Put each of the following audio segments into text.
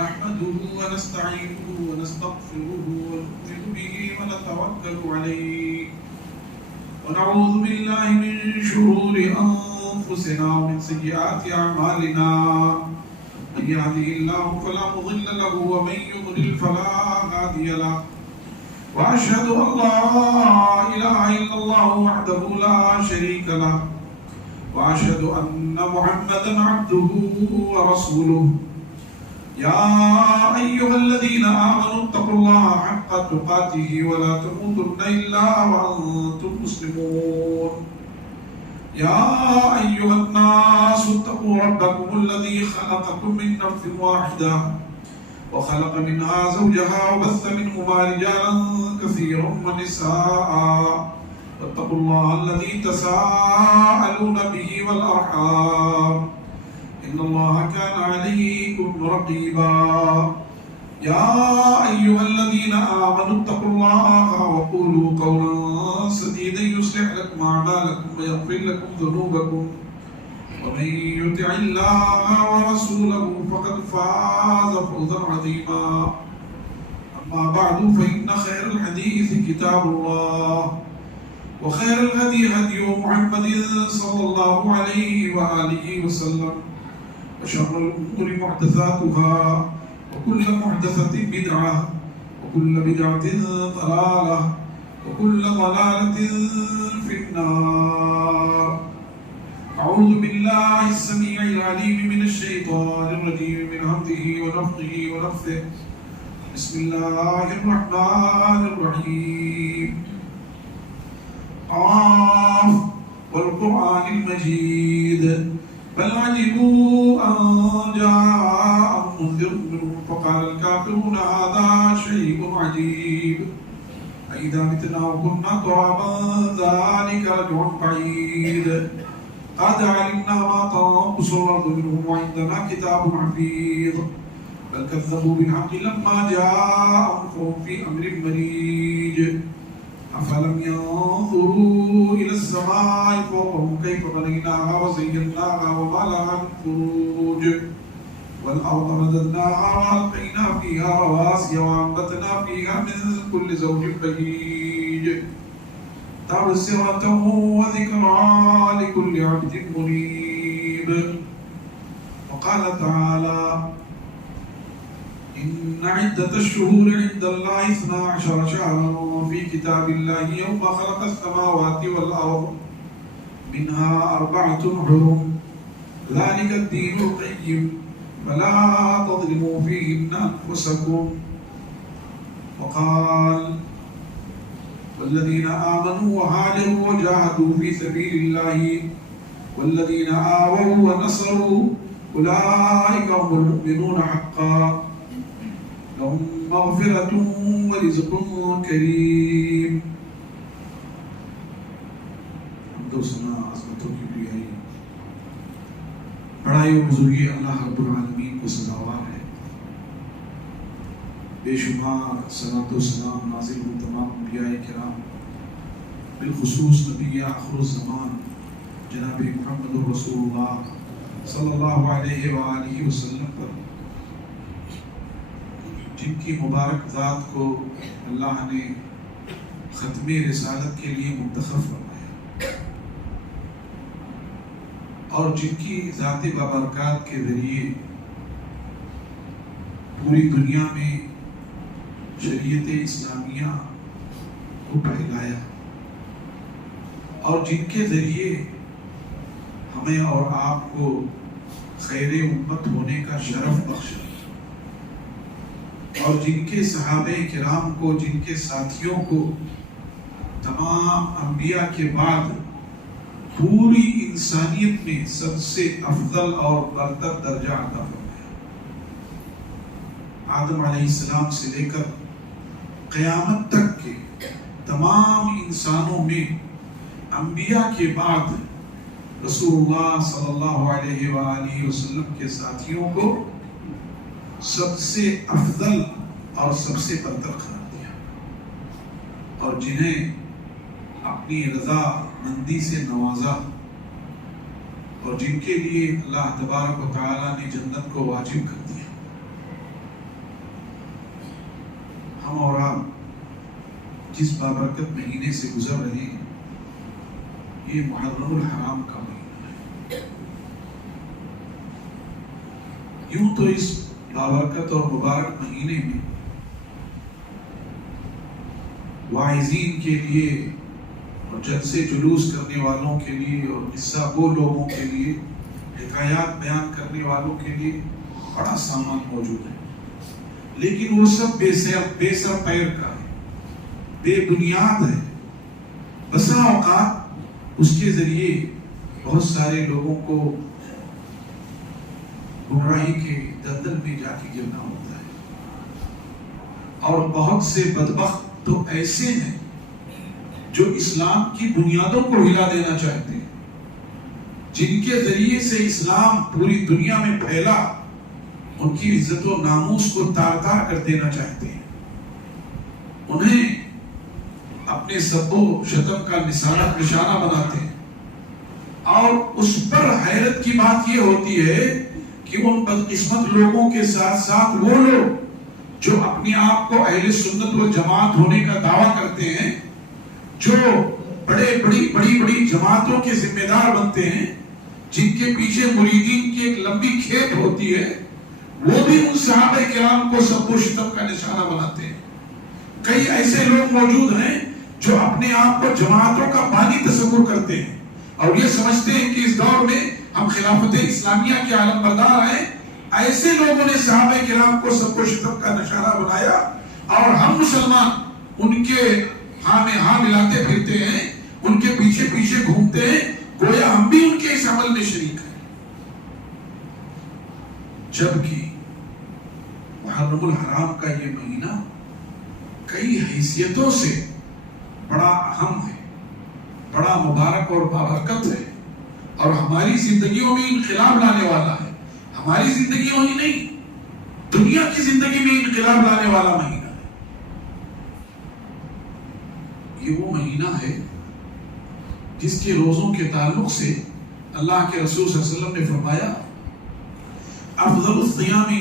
نحمده ونستعينه ونستغفره ونؤمن به ونتوكل عليه ونعوذ بالله من شرور أنفسنا ومن سيئات أعمالنا من يهده الله فلا مضل له ومن يضلل فلا هادي له وأشهد أن لا إله إلا الله وحده لا شريك له وأشهد أن محمدا عبده ورسوله يا أيها الذين آمنوا اتقوا الله حق تقاته ولا تموتن إلا وأنتم مسلمون يا أيها الناس اتقوا ربكم الذي خلقكم من نفس واحدة وخلق منها زوجها وبث منهما رجالا كثيرا ونساء واتقوا الله الذي تساءلون به والأرحام إن الله كان عليكم رقيبا يا أيها الذين آمنوا اتقوا الله وقولوا قولا سديدا يصلح لكم أعمالكم ويغفر لكم ذنوبكم ومن يطع الله ورسوله فقد فاز فوزا عظيما أما بعد فإن خير الحديث كتاب الله وخير الهدي هدي محمد صلى الله عليه وآله وسلم وشر الأمور محدثاتها وكل محدثة بدعة وكل بدعة ضلالة وكل ضلالة في النار. أعوذ بالله السميع العليم من الشيطان الرجيم من همزه ونفخه ونفثه. بسم الله الرحمن الرحيم. قاف والقرآن المجيد بل عجبوا أن جاءهم منذر منهم فقال الكافرون هذا شيء عجيب أإذا متنا وكنا ترابا ذلك رجع بعيد قد علمنا ما تنقص الأرض منهم وعندنا كتاب حفيظ بل كذبوا بالحق لما جاءهم فهم في أمر مريج أفلم ينظروا إلى السماء فوقهم كيف بنيناها وزيناها وما لها من فروج والأرض مددناها وألقينا فيها رواسي وأنبتنا فيها من كل زوج بهيج تبصرة وذكرى لكل عبد منيب. وقال تعالى إن عدة الشهور عند الله 12 شهرا في كتاب الله يوم خلق السماوات والأرض منها 4 حرم ذلك الدين القيم فلا تظلموا فيهن أنفسكم. وقال والذين آمنوا وهاجروا وجاهدوا في سبيل الله والذين آووا ونصروا أولئك هم المؤمنون حقا لهم مغفرة ورزق کریم. حمد و ثنا عظمتوں کی بڑائی بڑائی و بزرگی اللہ رب العالمین کو سزاوار ہے. بے شمار صلاۃ و سلام نازل ہو تمام انبیاء کرام بالخصوص نبی آخر الزمان جناب محمد رسول اللہ صلی اللہ علیہ وآلہ وسلم پر جن کی مبارک ذات کو اللہ نے ختم رسالت کے لیے منتخب فرمایا اور جن کی ذات بابرکات کے ذریعے پوری دنیا میں شریعت اسلامیہ کو پھیلایا اور جن کے ذریعے ہمیں اور آپ کو خیر امت ہونے کا شرف بخشا اور جن کے صحابہ کرام کو جن کے ساتھیوں کو تمام انبیاء کے بعد پوری انسانیت میں سب سے افضل اور برتر درجہ عطا فرمایا. آدم علیہ السلام سے لے کر قیامت تک کے تمام انسانوں میں انبیاء کے بعد رسول اللہ صلی اللہ علیہ وآلہ وسلم کے ساتھیوں کو سب سے افضل اور سب سے برتر قرار دیا اور جنہیں اپنی رضا مندی سے نوازا اور جن کے لیے اللہ تبارک و تعالیٰ نے جنت کو واجب کر دیا. ہم اور آپ جس بابرکت مہینے سے گزر رہے ہیں یہ محرم الحرام کا مہینہ ہے. یوں تو اس بابرکت اور مبارک مہینے میں واعظین کے لیے اور جلسے جلوس کرنے والوں کے لیے اور قصہ گو لوگوں کے لیے حکایات بیان کرنے والوں کے لیے بڑا سامان موجود ہے، لیکن وہ سب بے سر پیر کا ہے، بے بنیاد ہے. بسا اوقات اس کے ذریعے بہت سارے لوگوں کو گمراہی کے دلدل میں جا کے گرنا ہوتا ہے، اور بہت سے بدبخت تو ایسے ہیں جو اسلام کی بنیادوں کو ہلا دینا چاہتے ہیں، جن کے ذریعے سے اسلام پوری دنیا میں پھیلا، ان کی عزت و ناموس کو تار تار کر دینا چاہتے ہیں، انہیں اپنے سب و شتم کا نشانہ بناتے ہیں. اور اس پر حیرت کی بات یہ ہوتی ہے کہ ان بدقسمت لوگوں کے ساتھ ساتھ وہ لوگ جو اپنے آپ کو اہل سنت و جماعت ہونے کا دعویٰ کرتے ہیں، جو بڑی جماعتوں کے ذمہ دار بنتے ہیں، جن کے پیچھے مریدین کی ایک لمبی کھیپ ہوتی ہے، وہ بھی ان صحابہ کرام کو سب و شتم کا نشانہ بناتے ہیں. کئی ایسے لوگ موجود ہیں جو اپنے آپ کو جماعتوں کا بانی تصور کرتے ہیں اور یہ سمجھتے ہیں کہ اس دور میں ہم خلافت اسلامیہ کے عالم بردار ہیں. ایسے لوگوں نے صحابہ کرام کو سب و شتم کا نشانہ بنایا اور ہم مسلمان ان کے ہاں میں ہاں ملاتے پھرتے ہیں، ان کے پیچھے پیچھے گھومتے ہیں، گویا ہم بھی ان کے اس عمل میں شریک ہیں. جبکہ محرم الحرام کا یہ مہینہ کئی حیثیتوں سے بڑا اہم ہے، بڑا مبارک اور بابرکت ہے، اور ہماری زندگیوں میں انقلاب لانے والا ہے. ہماری زندگیوں ہی نہیں، دنیا کی زندگی میں انقلاب لانے والا مہینہ ہے. یہ وہ مہینہ ہے جس کے روزوں کے تعلق سے اللہ کے رسول صلی اللہ علیہ وسلم نے فرمایا افضل الصیام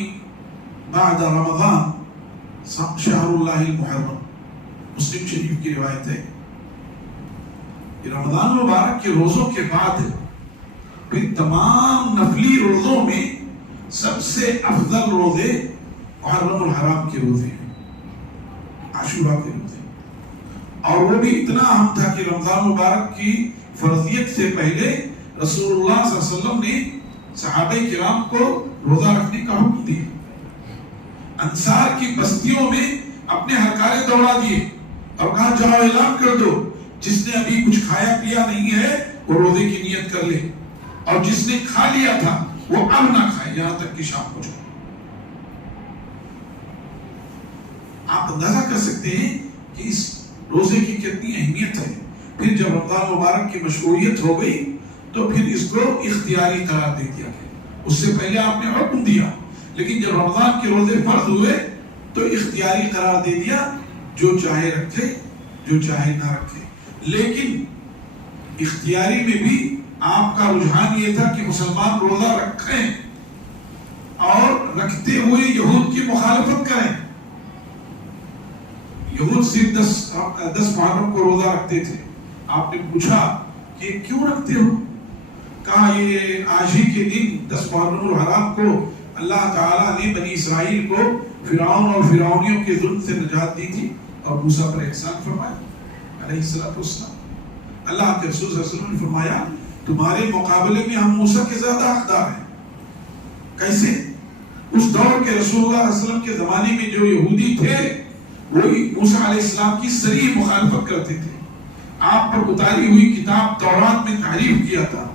بعد رمضان شہر اللہ المحرم. مسلم شریف کی روایت ہے کہ رمضان مبارک کے روزوں کے بعد پھر تمام نفلی روزوں میں سب سے افضل روزے محرم الحرام کے روزے ہیں، عاشورہ کے روزے. اور وہ بھی اتنا اہم تھا کہ رمضان مبارک کی فرضیت سے پہلے رسول اللہ صلی اللہ علیہ وسلم نے صحابہ کرام کو روزہ رکھنے کا حکم دیا. انصار کی بستیوں میں اپنے ہرکارے دوڑا دیے اور کہا جاؤ اعلان کر دو، جس نے ابھی کچھ کھایا پیا نہیں ہے وہ روزے کی نیت کر لے، اور جس نے کھا لیا تھا وہ اب نہ کھائے یہاں تک کہ شام ہو جائے. آپ اندازہ کر سکتے ہیں کہ اس روزے کی کتنی اہمیت ہے. پھر جب رمضان مبارک کی مشروعیت ہو گئی تو پھر اس کو اختیاری قرار دے دیا گیا. اس سے پہلے آپ نے حکم دیا، لیکن جب رمضان کے روزے فرض ہوئے تو اختیاری قرار دے دیا، جو چاہے رکھے جو چاہے نہ رکھے. لیکن اختیاری میں بھی آپ کا رجحان یہ تھا کہ مسلمان روزہ رکھیں اور رکھتے ہوئے یہود کی مخالفت کریں. یہود صرف 10 محرم کو روزہ رکھتے تھے. آپ نے پوچھا کہ کیوں رکھتے ہو؟ کہا یہ آج ہی کے دن 10 محرم الحرام کو اللہ تعالیٰ نے بنی اسرائیل کو فرعون اور فرعونیوں کے ظلم سے نجات دی تھی اور موسیٰ پر احسان فرمایا علیہ السلام. اللہ کے رسول صلی اللہ علیہ وسلم نے فرمایا تمہارے مقابلے میں ہم موسیٰ کے زیادہ حقدار ہیں. کیسے؟ اس دور کے رسول اللہ علیہ وسلم کے زمانے میں جو یہودی تھے وہی موسیٰ علیہ السلام کی صریح مخالفت کرتے تھے. آپ پر اتاری ہوئی کتاب تورات میں تحریف کیا تھا،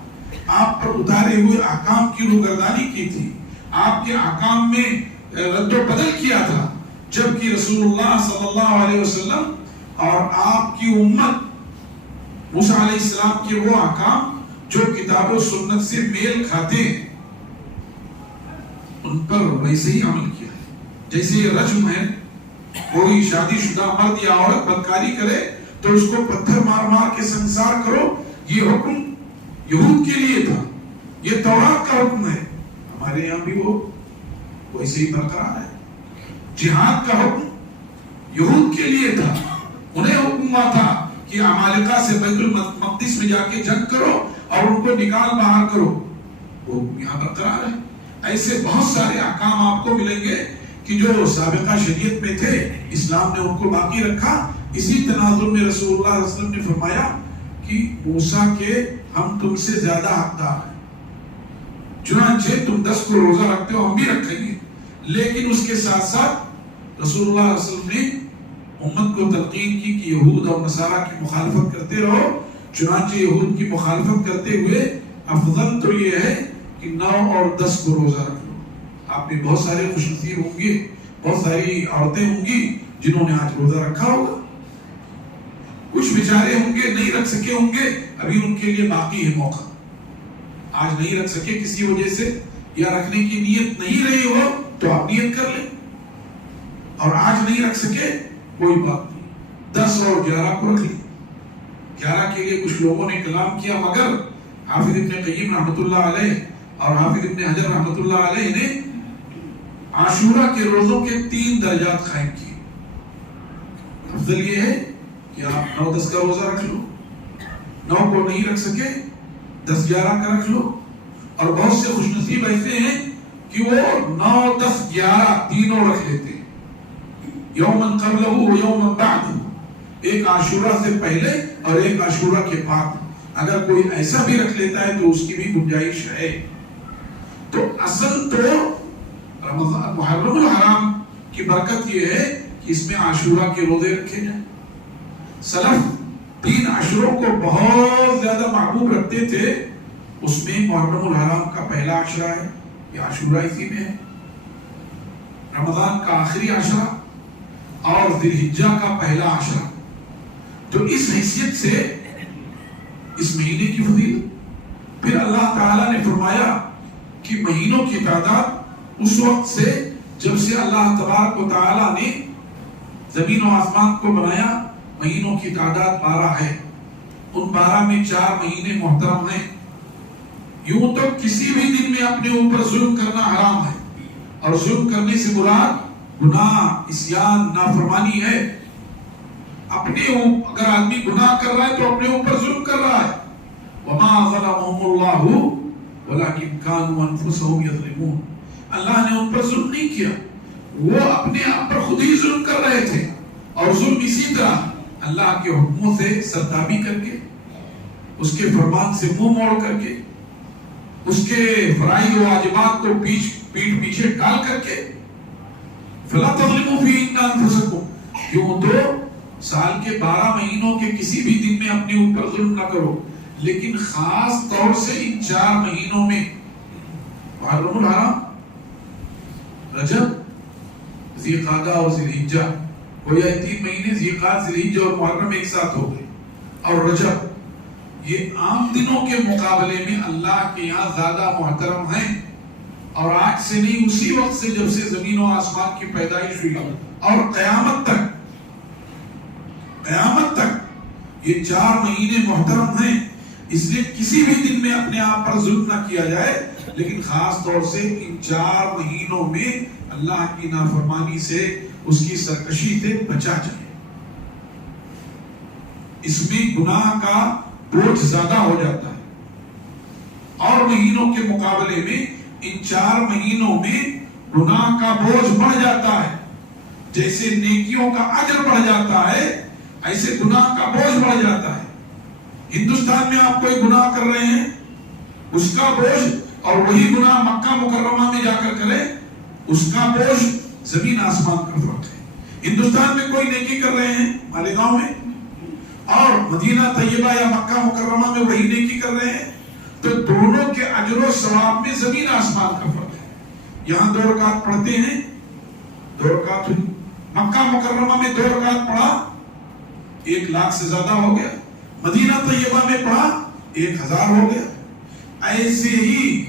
آپ پر اتارے ہوئے احکام کی روگردانی کی تھی، آپ کے احکام میں رد و بدل کیا تھا. جبکہ رسول اللہ صلی اللہ علیہ وسلم اور آپ کی امت موسیٰ علیہ السلام کے وہ احکام جو کتاب و سنت سے میل کھاتے ہیں ان پر ویسے ہی عمل کیا ہے. جیسے یہ رجم ہے، کوئی شادی شدہ مرد یا عورت بدکاری کرے تو اس کو پتھر مار مار کے سنسار کرو، یہ حکم یہود کے لیے تھا، یہ تورات کا حکم ہے. ہمارے یہاں بھی وہ ویسے ہی برقرار ہے. جہاد کا حکم یہود کے لیے تھا، انہیں حکم ہوا تھا کہ عمالقہ سے بیت المقدس میں جا کے جنگ کرو اور ان کو نکال باہر کرو، وہ یہاں برقرار ہے۔ ایسے بہت سارے احکام آپ کو ملیں گے کہ جو سابقہ شریعت میں تھے، اسلام نے ان کو باقی رکھا۔ اسی تناظر میں رسول اللہ علیہ وسلم نے فرمایا کہ موسیٰ کے ہم تم سے زیادہ حقدار ہیں، چنانچہ تم 10 کو روزہ رکھتے ہو، ہم بھی رکھیں گے، لیکن اس کے ساتھ ساتھ رسول اللہ علیہ وسلم نے امت کو تلقین کی کہ یہود اور نصارہ کی مخالفت کرتے رہو، چنانچہ یہود کی مخالفت کرتے ہوئے افضل تو یہ ہے کہ 9 اور 10 کو روزہ رکھ لو۔ آپ میں بہت سارے خوش نصیب ہوں گے، بہت ساری عورتیں ہوں گی جنہوں نے آج روزہ رکھا ہوگا، کچھ بیچارے ہوں گے نہیں رکھ سکے ہوں گے، ابھی ان کے لیے باقی ہے موقع، آج نہیں رکھ سکے کسی وجہ سے یا رکھنے کی نیت نہیں رہی ہو تو آپ نیت کر لیں، اور آج نہیں رکھ سکے کوئی بات نہیں، 10 اور 11 کو رکھ لیں۔ 11 کے لیے کچھ لوگوں نے کلام کیا، مگر حافظ ابن قیم رحمۃ اللہ علیہ اور حافظ ابن حجر رحمۃ اللہ علیہ نے عاشورہ کے روزوں کے 3 درجات قائم کیے۔ افضل یہ ہے کہ آپ 9-10 کا روزہ رکھ لو، 9 کو نہیں رکھ سکے 10-11 کا رکھ لو، اور بہت سے خوش نصیب ایسے ہیں کہ وہ 9-10-11 تینوں رکھ لیتے ہیں، یومن قبلہ و یومن بعدہ، ایک عاشورہ سے پہلے اور ایک عاشورہ کے بعد۔ اگر کوئی ایسا بھی رکھ لیتا ہے تو اس کی بھی گنجائش ہے۔ تو اصل تو رمضان محرم الحرام کی برکت یہ ہے کہ اس میں عاشورہ کے روزے رکھے جائیں۔ سلف 3 عاشوروں کو بہت زیادہ محبوب رکھتے تھے، اس میں محرم الحرام کا پہلا عاشرہ ہے، یہ عاشورہ اسی میں ہے، رمضان کا آخری عاشرہ اور ذی الحجہ کا پہلا عاشرہ۔ تو اس حیثیت سے اس مہینے کی فضیلت، پھر اللہ تعالیٰ نے فرمایا کہ مہینوں کی تعداد اس وقت سے جب سے اللہ تبارک و تعالیٰ نے زمین و آسمان کو بنایا، مہینوں کی تعداد 12 ہے، ان 12 میں 4 مہینے محترم ہیں۔ یوں تو کسی بھی دن میں اپنے اوپر ظلم کرنا حرام ہے، اور ظلم کرنے سے مراد گناہ، عصیان، نافرمانی ہے۔ اپنے اگر آدمی گناہ کر رہا ہے تو اپنے اوپر ظلم کر رہا ہے۔ وَمَا ظَلَمَهُمُ اللَّهُ وَلَكِنْ كَانُوا أَنفُسَهُمْ يَظْلِمُونَ، اللہ نے ان پر ظلم نہیں کیا، وہ اپنے آپ پر خود ہی ظلم کر رہے تھے، اور ظلم اسی طرح اللہ کے حکموں سے سرتابی کر کے، اس کے فرمان سے منہ موڑ کر کے، اس کے فرائض و واجبات کو پیٹ پیچھے ڈال کر کے، فَلَا تَظْلِمُوا فِيهِنَّ أَنفُسَكُمْ، یوں تو سال کے 12 مہینوں کے کسی بھی دن میں اپنے اوپر ظلم نہ کرو، لیکن خاص طور سے ان 4 مہینوں میں محرم الحرام، رجب، ذی قعدہ اور ذی الحجہ، گویا 3 مہینے ذی قعدہ، ذی الحجہ اور محرم ایک ساتھ ہو گئے، اور رجب، یہ عام دنوں کے مقابلے میں اللہ کے یہاں زیادہ محترم ہیں، اور آج سے نہیں، اسی وقت سے جب سے زمین و آسمان کی پیدائش ہوئی اور قیامت تک یہ 4 مہینے محترم ہیں، اس لیے کسی بھی دن میں اپنے آپ پر ظلم نہ کیا جائے، لیکن خاص طور سے ان 4 مہینوں میں اللہ کی نافرمانی سے، اس کی سرکشی سے بچا جائے۔ اس میں گناہ کا بوجھ زیادہ ہو جاتا ہے، اور مہینوں کے مقابلے میں ان 4 مہینوں میں گناہ کا بوجھ بڑھ جاتا ہے۔ جیسے نیکیوں کا اجر بڑھ جاتا ہے، ایسے گناہ کا بوجھ بڑھ جاتا ہے۔ ہندوستان میں آپ کوئی گناہ کر رہے ہیں، اس کا بوجھ، اور وہی گناہ مکہ مکرمہ میں جا کر کرے، اس کا بوجھ زمین آسمان کا فرق ہے۔ ہندوستان میں کوئی نیکی کر رہے ہیں مالیگاؤں میں، اور مدینہ طیبہ یا مکہ مکرمہ میں وہی نیکی کر رہے ہیں، تو دونوں کے اجر و ثواب میں زمین آسمان کا فرق ہے۔ یہاں 2 رکعت پڑھتے ہیں، 2 رکعت، مکہ مکرمہ میں 2 رکعت پڑھا 1 لاکھ سے زیادہ ہو گیا، مدینہ طیبہ میں پڑھا 1000 ہو گیا۔ ایسے ہی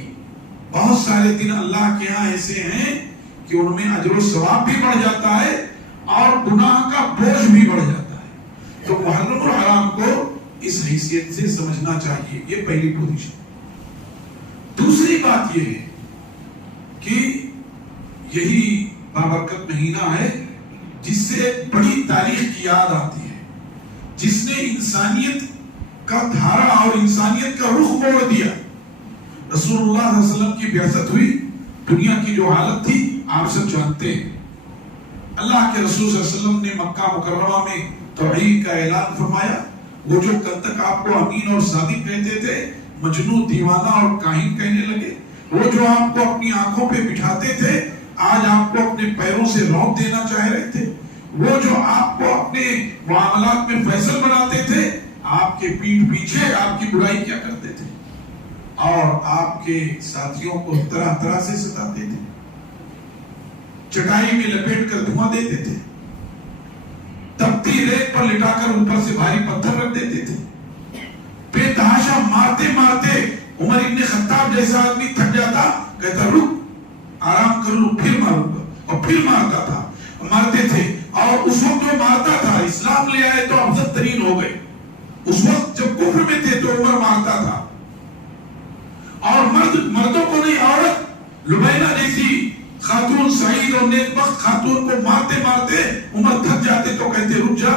بہت سارے دن اللہ کے ہاں ایسے ہیں کہ ان میں اجر و ثواب بھی بڑھ جاتا ہے اور گناہ کا بوجھ بھی بڑھ جاتا ہے۔ تو محرم الحرام کو اس حیثیت سے سمجھنا چاہیے، یہ پہلی پوزیشن۔ دوسری بات یہ ہے کہ یہی بابرکت مہینہ ہے جس سے سے ایک بڑی تاریخ کی یاد آتی ہے جس نے انسانیت کا دھارا اور انسانیت کا رخ موڑ دیا. رسول اللہ صلی اللہ علیہ وسلم کی بعثت ہوئی, دنیا کی جو حالت تھی آپ سب جانتے ہیں. اللہ کے رسول صلی اللہ علیہ وسلم نے مکہ مکرمہ میں توحید کا اعلان فرمایا. وہ جو کل تک آپ کو امین اور صادق کہتے تھے, مجنون, دیوانہ اور کاہن کہنے لگے. وہ جو آپ کو اپنی آنکھوں پہ بٹھاتے تھے, آج آپ کو اپنے پیروں سے رونق دینا چاہ رہے تھے. وہ جو آپ کو اپنے معاملات میں فیصل بناتے تھے, آپ کے پیٹھ پیچھے آپ کی برائی کیا کرتے تھے اور آپ کے ساتھیوں کو طرح طرح سے ستاتے تھے, چٹائی میں لپیٹ کر دھواں دیتے تھے, تپتی ریت پر لٹا کر اوپر سے بھاری پتھر رکھ دیتے تھے. بے تحاشا مارتے مارتے عمر ابن خطاب جیسا آدمی تھک جاتا, کہتا رک, آرام کر لوں, پھر ماروں گا, اور پھر مارتا تھا. مارتے تھے, اور اس وقت جو مارتا تھا اسلام لے آئے تو افضل ترین ہو گئے. اس وقت جب کفر میں تھے تو عمر مارتا تھا, اور مردوں کو نہیں, عورت لبینا جیسی خاتون, سعید اور نیک بخت خاتون کو مارتے مارتے عمر تھک جاتے تو کہتے رک جا,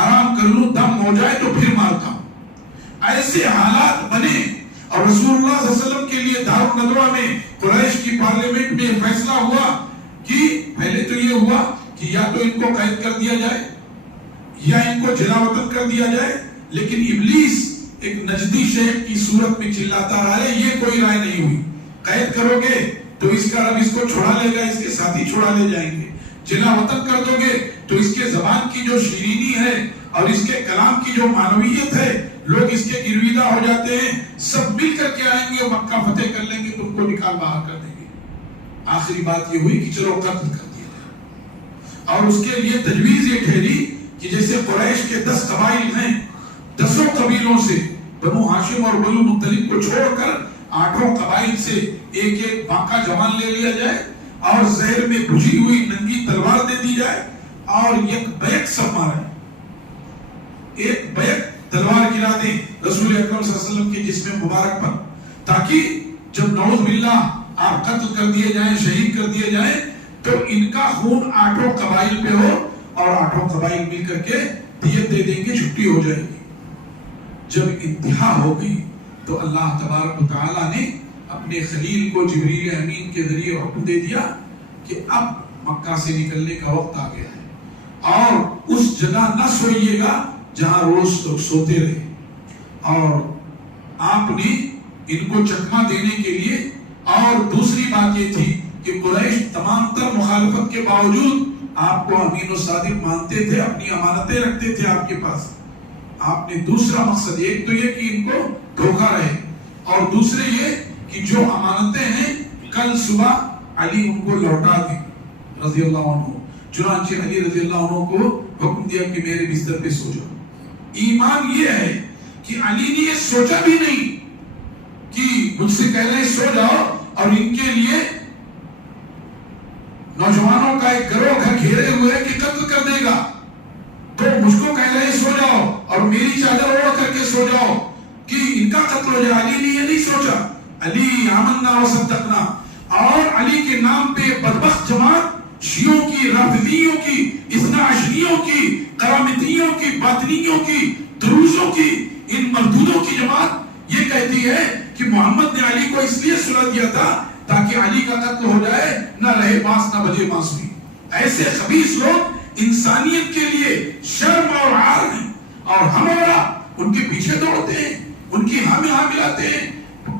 آرام کر لوں, دم ہو جائے تو پھر مارتا ہوں. ایسے حالات بنے, اور رسول اللہ صلی اللہ علیہ وسلم کے لیے دار الندوہ میں قریش کی پارلیمنٹ میں فیصلہ ہوا کہ پہلے تو یہ ہوا کہ یا تو ان کو قید کر دیا جائے یا ان کو جلا وطن کر دیا جائے. لیکن ابلیس ایک نجدی شیخ کی صورت میں چلاتا رہا ہے, یہ کوئی رائے نہیں ہوئی. قید کرو گے تو اس کا رب اس کو چھڑا لے گا, اس کے ساتھی چھڑا لے جائیں گے. جلا وطن کر دو گے تو اس کے زبان کی جو شیرینی ہے اور اس کے کلام کی جو معنویت ہے, لوگ اس کے گرویدہ ہو جاتے ہیں, سب مل کر کے آئیں گے اور مکہ فتح کر لیں گے, تم کو نکال باہر کر دیں گے. آخری بات یہ ہوئی کہ چلو قتل کر دیا جائے, اور اس کے لیے تجویز یہ ٹھہری کہ جیسے قریش کے 10 قبائل ہیں, 10 قبیلوں سے بنو ہاشم اور بنو مطلب کو چھوڑ کر 8 قبائل سے ایک ایک باقا جوان لے لیا جائے, اور زہر میں بجھی ہوئی ننگی تلوار دے دی جائے, اور ایک بیک سب مارے, ایک بیک تلوار گرا دیں رسول اکرم صلی اللہ علیہ وسلم کے جسم مبارک پر, تاکہ جب نعوذ باللہ آپ قتل کر دیے جائیں, شہید کر دیے جائیں, تو ان کا خون 8 قبائل پہ ہو, اور 8 قبائل مل کر کے دیت دے دیں گے, چھٹی ہو جائے گی. جب انتہا ہو گئی تو اللہ تبارک و تعالیٰ نے اپنے خلیل کو جبریل امین کے ذریعے حکم دے دیا کہ اب مکہ سے نکلنے کا وقت آ گیا ہے, اور اس جگہ نہ سوئیے گا جہاں روز لوگ سوتے رہے. اور آپ نے ان کو چکمہ دینے کے لیے, اور دوسری بات یہ تھی کہ قریش تمام تر مخالفت کے باوجود آپ کو امین و صادق مانتے تھے, اپنی امانتیں رکھتے تھے آپ کے پاس. آپ نے دوسرا مقصد, ایک تو یہ کہ ان کو دھوکہ رہے, اور دوسرے یہ کہ جو امانتیں ہیں کل صبح علی ان کو لوٹا دیں رضی اللہ عنہ. چنانچہ علی رضی اللہ عنہ کو حکم دیا کہ میرے بستر پہ سو جاؤ. ایمان یہ ہے کہ علی نے یہ سوچا بھی نہیں کہ مجھ سے کہہ رہے سو جاؤ, اور ان کے لیے نوجوانوں کا ایک گروہ گھر گھیرے ہوئے کہ قتل کر دے گا, تو مجھ کو کہہ رہے سو جاؤ اور میری چادر اوڑھ کر کے سو جاؤ کہ ان کا قتل ہو جائے. علی نے یہ نہیں سوچا, علی آمنا و صدقنا, اور علی کے نام پہ بدبخت جماعت شیعوں کی, رافضیوں کی, اثنا عشریوں کی, کرامتیوں کی, باطنیوں کی, دروزوں کی, ان مردودوں کی جماعت یہ کہتی ہے کہ محمد نے علی کو اس لیے صلح دیا تھا تاکہ علی کا قتل ہو جائے, نہ رہے بانس نہ بجے بانسری. ایسے خبیث لوگ انسانیت کے لیے شرم اور عار ہیں, اور ہم ان کے پیچھے دوڑتے ہیں, ان کی ہاں میں ہاں ملاتے ہیں.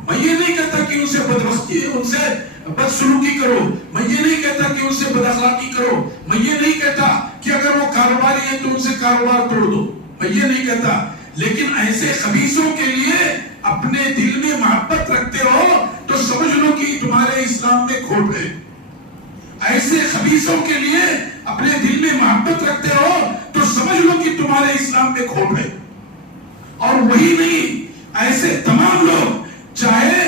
میں یہ نہیں کہتا کہ ان سے بدبختی, ان سے بدسلوکی کرو, میں یہ نہیں کہتا کہ ان سے بد اخلاقی کرو, میں یہ نہیں کہتا کہ اگر وہ کاروباری ہیں تو ان سے کاروبار توڑ دو, میں یہ نہیں کہتا. لیکن ایسے خبیثوں کے لیے اپنے دل میں محبت رکھتے ہو تو سمجھ لو کہ تمہارے اسلام میں کھوٹ ہے. ایسے خبیثوں کے لیے اپنے دل میں محبت رکھتے ہو تو سمجھ لو کہ تمہارے اسلام میں کھوٹ ہے. اور وہی نہیں, ایسے تمام لوگ, چاہے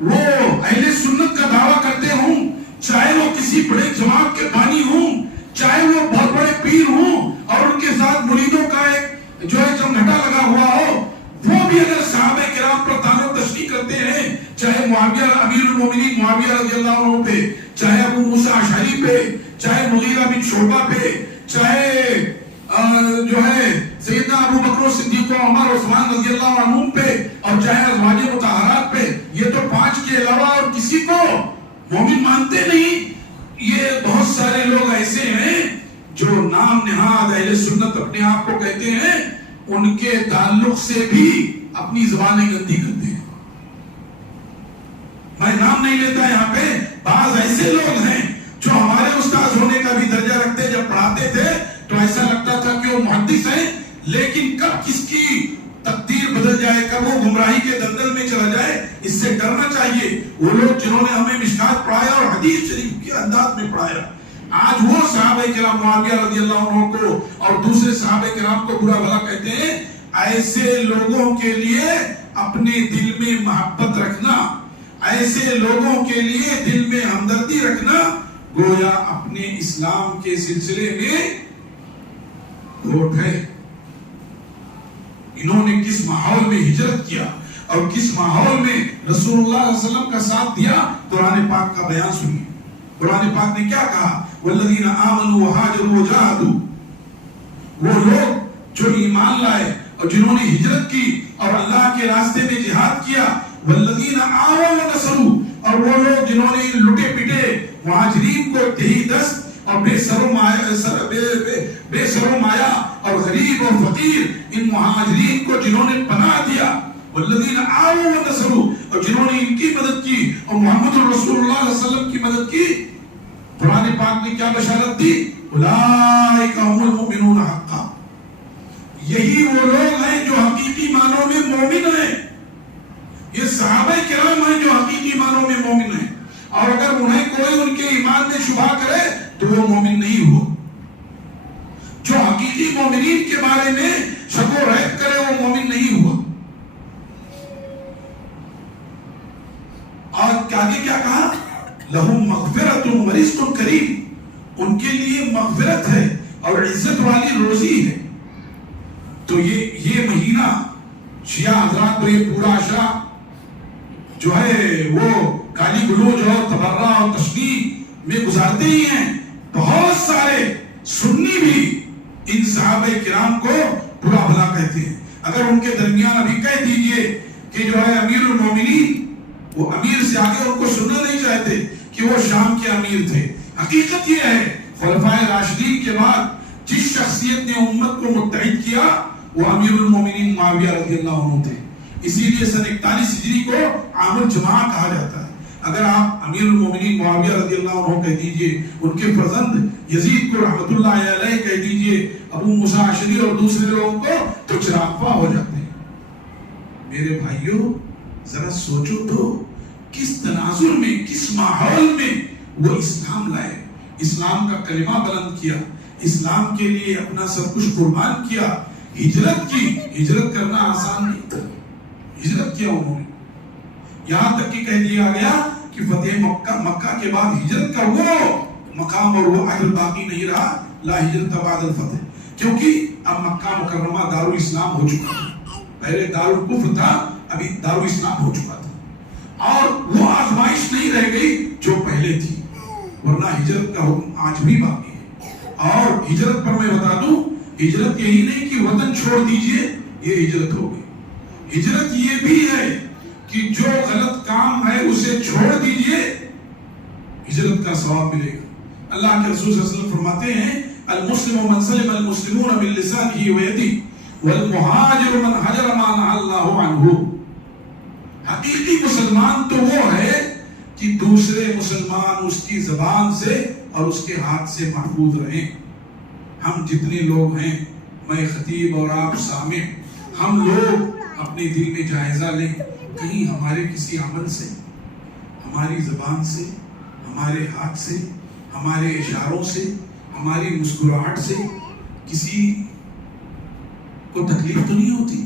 وہ اہل سنت کا دعویٰ کرتے ہوں, چاہے وہ کسی بڑے جماعت کے بانی ہوں, چاہے وہ بہت بڑے پیر ہوں, اور ان کے ساتھ مریدوں کا ایک جو ہے جمگھٹا لگا ہوا ہو, وہ بھی اگر صحابہ کرام پر طعن و تشنیع کرتے ہیں, چاہے معاویہ امیر المومنین معاویہ رضی اللہ عنہ پہ, چاہے ابو موسیٰ اشعری پہ, چاہے مغیرہ بن شعبہ پہ, چاہے جو ہے سیدنا ابو بکر صدیق و عمر عثمان رضی اللہ عنہ پہ، اور چاہے ازواج مطہرات پہ، یہ تو 5 کے علاوہ اور کسی کو مومن مانتے نہیں۔ یہ بہت سارے لوگ ایسے ہیں جو نام نہاد اہل سنت اپنے آپ کو کہتے ہیں، ان کے تعلق سے بھی اپنی زبانیں گندی کرتے ہیں۔ میں نام نہیں لیتا یہاں پہ، بعض ایسے لوگ ہیں جو ہمارے استاد ہونے کا بھی درجہ رکھتے، جب پڑھاتے تھے تو ایسا لگتا تھا کہ وہ محدث ہیں، لیکن کب کس کی تقدیر بدل جائے، کب وہ گمراہی کے دلدل میں چلا جائے، اس سے ڈرنا چاہیے۔ وہ لوگ جنہوں نے ہمیں مشکات پڑھایا اور حدیث شریف کے انداز میں پڑھایا، آج وہ صحابہ کرام معاویہ رضی اللہ عنہ کو اور دوسرے صحابہ کرام کو برا بھلا کہتے ہیں۔ ایسے لوگوں کے لیے اپنے دل میں محبت رکھنا، ایسے لوگوں کے لیے دل میں ہمدردی رکھنا، گویا اپنے اسلام کے سلسلے میں کھوٹ ہے۔ انہوں نے کس ماحول میں ہجرت کیا اور کس ماحول میں رسول اللہ صلی اللہ علیہ وسلم کا ساتھ دیا، قرآن پاک کا بیان سنیے۔ قرآن پاک نے کیا کہا؟ والذین آمنوا وہاجروا وجاہدوا، وہ لوگ جو ایمان لائے اور جنہوں نے ہجرت کی اور اللہ کے راستے میں جہاد کیا، والذین آووا ونصروا، اور وہ لوگ جنہوں نے لٹے پٹے مہاجرین کو تہی دست اور بے سر و مایہ اور غریب اور فقیر ان مہاجرین کو جنہوں نے پناہ دیا، والذین آووا ونصروا، اور جنہوں نے ان کی مدد کی اور محمد رسول اللہ صلی اللہ علیہ وسلم کی مدد کی، قرآن پاک نے کیا بشارت دی؟ اولئک هم المؤمنون حقا، یہی وہ لوگ ہیں جو حقیقی معنوں میں مومن ہیں۔ یہ صحابہ کرام ہیں جو حقیقی معنوں میں مومن ہیں، اور اگر انہیں کوئی ان کے ایمان میں شبہ کرے تو وہ مومن نہیں ہوا۔ جو حقیقی مومنین کے بارے میں شک و ریب کرے وہ مومن نہیں ہوا۔ اور آگے کیا کہا؟ لہم مغفرۃ ورزق کریم، ان کے لیے مغفرت ہے اور عزت والی روزی ہے۔ تو یہ مہینہ شیعہ حضرات تو یہ پورا عشرہ جو ہے وہ گالی گلوچ اور تبرہ اور تشنیع میں گزارتے ہی ہیں۔ بہت سارے سنی بھی ان صحابہ کرام کو برا بھلا کہتے ہیں۔ اگر ان کے درمیان ابھی کہہ دیجئے کہ جو ہے امیر المومنین، وہ امیر سے آگے ان کو سننا نہیں چاہتے کہ وہ شام کے امیر تھے۔ حقیقت یہ ہے خلفائے راشدین کے بعد جس شخصیت نے امت کو متحد کیا وہ امیر المومنین معاویہ رضی اللہ عنہ تھے۔ اسی لیے سن 41 ہجری کو عام الجماع کہا جاتا ہے۔ اگر آپ امیر المومنین معاویہ رضی اللہ عنہ کہہ دیجئے، ان کے فرزند یزید کو رحمت اللہ علیہ کہہ دیجئے، ابو موسیٰ اشعری اور دوسرے لوگوں کو تو چراغ ہو جاتے ہیں۔ میرے بھائیوں ذرا سوچو تو کس تناظر میں، کس ماحول میں وہ اسلام لائے، اسلام کا کلمہ بلند کیا، اسلام کے لیے اپنا سب کچھ قربان کیا، ہجرت کی۔ ہجرت کرنا آسان نہیں تھا، ہجرت کیا انہوں نے، یہاں تک کہ کہہ دیا گیا کہ فتح مکہ کے بعد ہجرت کا وہ مقام اور وہ اجر باقی نہیں رہا، لا ہجرت بعد الفتح، کیونکہ اب مکہ مکرمہ دار الاسلام ہو چکا تھا۔ پہلے دار الکفر تھا، ابھی دار الاسلام ہو چکا تھا، اور وہ آزمائش نہیں رہ گئی جو پہلے تھی، ورنہ ہجرت کا حکم آج بھی باقی ہے۔ اور ہجرت پر میں بتا دوں، ہجرت یہی نہیں کہ وطن چھوڑ دیجئے، یہ ہجرت ہو گئی۔ ہجرت یہ بھی ہے کہ جو غلط کام ہے اسے چھوڑ دیجئے، ہجرت کا ثواب ملے گا۔ اللہ کے رسول صلی اللہ علیہ وسلم فرماتے ہیں المسلم من سلم المسلمون من لسانه ويده والمهاجر من هجر ما نهى الله عنه۔ حقیقی مسلمان تو وہ ہے کہ دوسرے مسلمان اس کی زبان سے اور اس کے ہاتھ سے محفوظ رہیں۔ ہم جتنے لوگ ہیں، میں خطیب اور آپ سامع، ہم لوگ اپنے دل میں جائزہ لیں، کہیں ہمارے کسی عمل سے، ہماری زبان سے، ہمارے ہاتھ سے، ہمارے اشاروں سے، ہماری مسکراہٹ سے کسی کو تکلیف تو نہیں ہوتی؟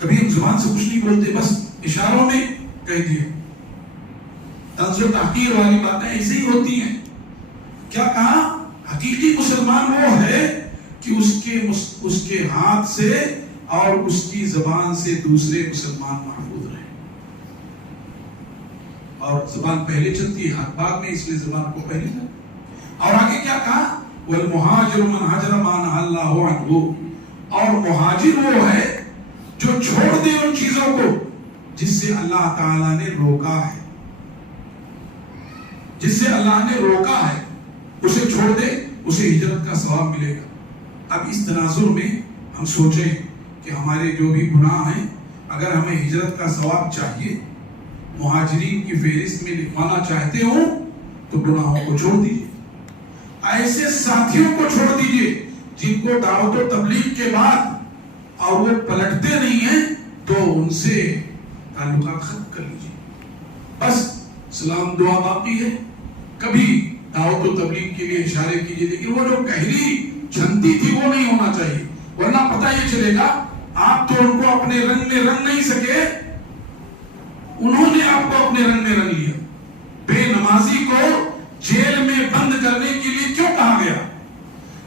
کبھی ہم زبان سے کچھ نہیں بولتے، بس اشاروں میں کہہ دیے۔ طنز و تحقیر والی باتیں ایسے ہی ہوتی ہیں۔ کیا کہا؟ حقیقی مسلمان وہ ہے کہ اس کے ہاتھ سے اور اس کی زبان سے دوسرے مسلمان محفوظ رہے، اور زبان پہلے چلتی ہے، ہاتھ بعد میں، اس لیے زبان کو پہلے چلتی۔ اور آگے کیا کہا؟ والمہاجر من حجر ما نہى اللہ عنہ، اور مہاجر وہ ہے جو چھوڑ دے ان چیزوں کو جس سے اللہ تعالیٰ نے روکا ہے، جس سے اللہ نے روکا ہے اسے چھوڑ دے، اسے ہجرت کا ثواب ملے گا۔ اب اس تناظر میں ہم سوچیں کہ ہمارے جو بھی گناہ ہیں، اگر ہمیں ہجرت کا ثواب چاہیے، مہاجرین کی فہرست میں لکھوانا چاہتے ہو تو گناہوں کو چھوڑ دیجیے، ایسے ساتھیوں کو چھوڑ دیجیے جن کو دعوت و تبلیغ کے بعد اور وہ پلٹتے نہیں ہیں تو ان سے تعلقات ختم کر لیجیے، بس سلام دعا باقی ہے، کبھی دعوت و تبلیغ کے لیے اشارے کیجیے، لیکن وہ جو گہری چھنتی تھی وہ نہیں ہونا چاہیے، ورنہ پتہ یہ چلے گا آپ تو ان کو اپنے رنگ میں رنگ نہیں سکے، انہوں نے آپ کو اپنے رنگ میں رنگ لیا۔ بے نمازی کو جیل میں بند کرنے کے لیے کیوں کہا گیا؟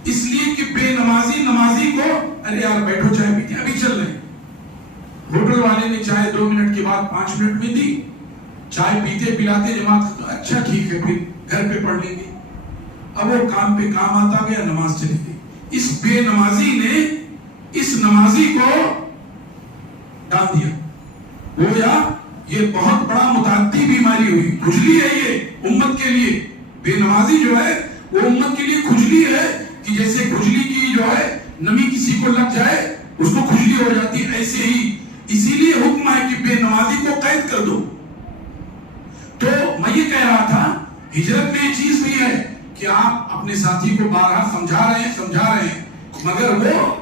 اس لیے کہ بے نمازی نمازی کو ارے یار بیٹھو چائے پیتے ابھی چل رہے ہیں، ہوٹل والے نے چائے 2 منٹ کے بعد 5 منٹ میں دی، چائے پیتے پلاتے جماعت اچھا ٹھیک ہے پھر گھر پہ پڑھ لیں گے، اب وہ کام پہ کام آتا گیا، نماز چلی گئی۔ اس بے نمازی نے اس نمازی کو ڈال دیا، گویا یہ بہت بڑا متعدی بیماری ہوئی، کھجلی ہے یہ امت کے لیے، بے نمازی جو ہے وہ امت کے لیے کھجلی ہے، کہ جیسے کھجلی کی جو ہے نمی کسی کو لگ جائے اس کو کھجلی ہو جاتی ہے، ایسے ہی اسی لیے حکم ہے کہ بے نمازی کو قید کر دو۔ تو میں یہ کہہ رہا تھا ہجرت میں یہ چیز بھی ہے کہ آپ اپنے ساتھی کو بارہا سمجھا رہے ہیں مگر وہ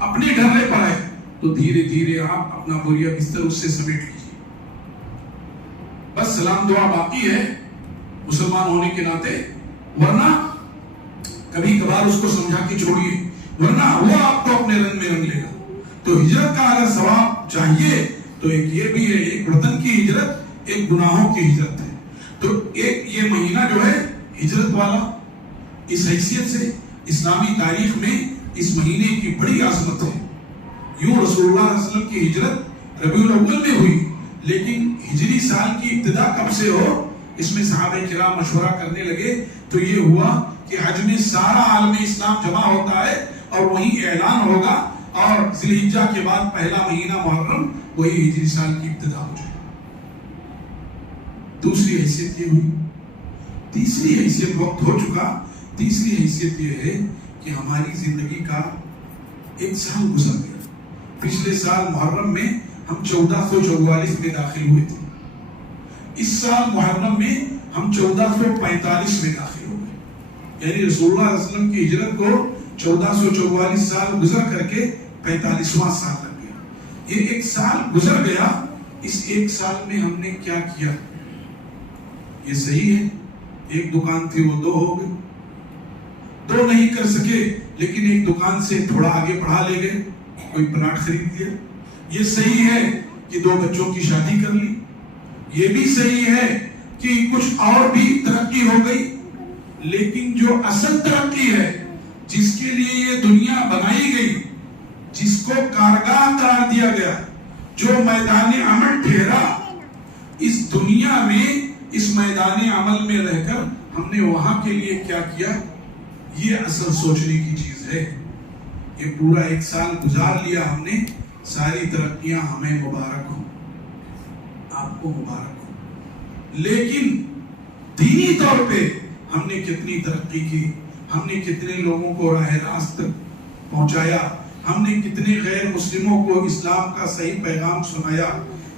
اپنے ڈرنے پر ہے، تو دھیرے دھیرے آپ اپنا بوریا بستر اس سے سمیٹ لیجیے، بس سلام دعا باقی ہے مسلمان ہونے کے ناطے، ورنہ کبھی کبھار اس کو سمجھا کے چھوڑیے، ورنہ وہ آپ کو اپنے رنگ میں رنگ لے گا۔ تو ہجرت کا اگر ثواب چاہیے تو ایک یہ بھی ہے، ایک وطن کی ہجرت، ایک گناہوں کی ہجرت ہے۔ تو ایک یہ مہینہ جو ہے ہجرت والا، اس حیثیت سے اسلامی تاریخ میں اس مہینے کی بڑی عظمت ہے۔ یوں رسول اللہ صلی اللہ علیہ وسلم کی ہجرت ربیع الاول میں ہوئی، لیکن ہجری سال کی ابتدا کب سے ہو، اس میں صحابہ کرام مشورہ کرنے لگے، تو یہ ہوا کہ حج میں سارا عالم اسلام جمع ہوتا ہے اور وہیں اعلان ہوگا، اور ذی الحجہ کے بعد پہلا مہینہ محرم وہی ہجری سال کی ابتدا ہو جائے۔ دوسری حیثیت یہ ہوئی۔ تیسری حیثیت وقت ہو چکا، تیسری حیثیت یہ ہے کہ ہماری زندگی کا ایک سال گزر گیا۔ پچھلے سال محرم میں ہم 1444 میں داخل ہوئے تھے، اس سال محرم میں ہم 1445 میں داخل ہو گئے، یعنی رسول اللہ علیہ وسلم کی ہجرت کو 1444 سال گزر کر کے 45واں سال لگ گیا۔ یہ ایک سال گزر گیا، اس ایک سال میں ہم نے کیا کیا؟ یہ صحیح ہے، ایک دکان تھی وہ 2 ہو گئی، 2 نہیں کر سکے لیکن ایک دکان سے تھوڑا آگے بڑھا لے گئے، کوئی پلاٹ خرید لیا۔ یہ صحیح ہے کہ 2 بچوں کی شادی کر لی، یہ بھی صحیح ہے کہ کچھ اور بھی ترقی ہو گئی، لیکن جو اصل ترقی ہے، جس کے لیے یہ دنیا بنائی گئی، جس کو کارگاہ قرار دیا گیا، جو میدان عمل ٹھہرا، اس دنیا میں اس میدان عمل میں رہ کر ہم نے وہاں کے لیے کیا کیا، یہ اصل سوچنے کی چیز ہے۔ یہ پورا ایک سال گزار لیا ہم نے، ساری ترقیاں ہمیں مبارک ہوں، آپ کو مبارک ہوں، لیکن دینی طور پہ ہم نے کتنی ترقی کی، ہم نے کتنے لوگوں کو راہ راست پہنچایا، ہم نے کتنے غیر مسلموں کو اسلام کا صحیح پیغام سنایا،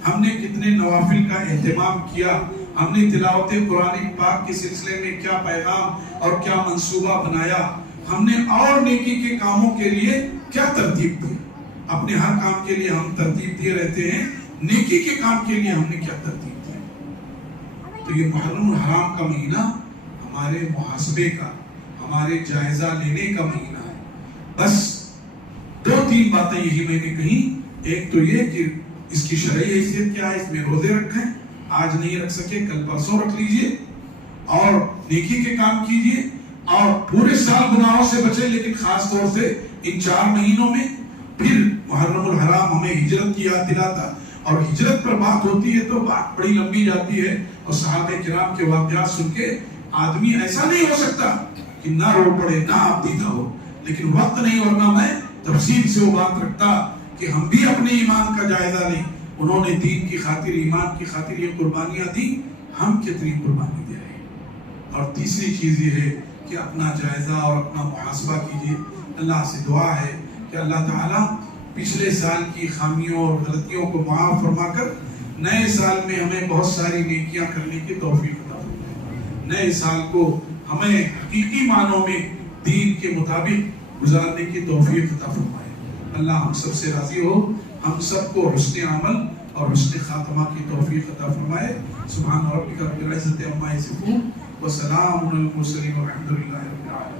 ہم نے کتنے نوافل کا اہتمام کیا، ہم نے تلاوت قرآن پاک کے سلسلے میں کیا پیغام اور کیا منصوبہ بنایا، ہم نے اور نیکی کے کاموں کے لیے کیا ترتیب دی۔ اپنے ہر کام کے لیے ہم ترتیب دیے رہتے ہیں، نیکی کے کام کے لیے ہم نے کیا ترتیب دی۔ تو یہ محرم الحرام کا مہینہ ہمارے محاسبے کا، ہمارے جائزہ لینے کا مہینہ ہے۔ بس 2-3 باتیں یہی میں نے کہی، ایک تو یہ کہ اس کی شرعی حیثیت کیا ہے، اس میں روزے رکھیں، آج نہیں رکھ سکے کل پرسوں رکھ لیجئے، اور نیکی کے کام کیجئے، اور پورے سال گناہوں سے بچیں، لیکن خاص طور سے ان 4 مہینوں میں۔ پھر محرم الحرام ہمیں ہجرت کی یاد دلاتا، اور ہجرت پر بات ہوتی ہے تو بات بڑی لمبی جاتی ہے، اور صحابہ کرام کے واقعات سن کے آدمی ایسا نہیں ہو سکتا کہ نہ رو پڑے نہ عقیدہ ہو، لیکن وقت نہیں، ورنہ میں تفصیل سے وہ بات رکھتا کہ ہم بھی اپنے ایمان کا جائزہ لیں. انہوں نے دین کی خاطر، ایمان کی خاطر یہ قربانیاں دی، ہم کتنی قربانی دے رہے ہیں. اور تیسری چیز یہ ہے کہ اپنا جائزہ اور اپنا محاسبہ کیجیے. اللہ سے دعا ہے کہ اللہ تعالیٰ پچھلے سال کی خامیوں اور غلطیوں کو معاف فرما کر نئے سال میں ہمیں بہت ساری نیکیاں کرنے کی توفیق عطا فرمائے. نئے سال کو ہمیں حقیقی معنوں میں دین کے مطابق گزارنے کی توفیق عطا فرمائے. اللہ ہم سب سے راضی ہو، ہم سب کو حسن عمل اور حسن خاتمہ کی توفیق عطا فرمائے. سبحان ربک رب العزت عما یصفون وسلام علی المرسلین والحمد للہ رب العالمین.